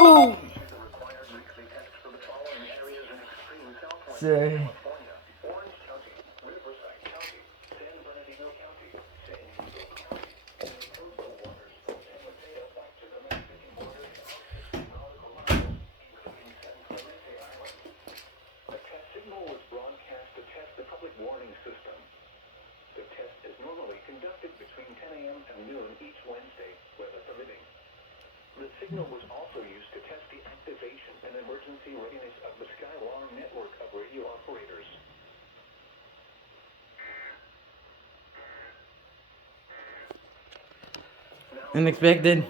Ooh. Sorry. The signal was also used to test the activation and emergency readiness of the Skylarm network of radio operators. Unexpected.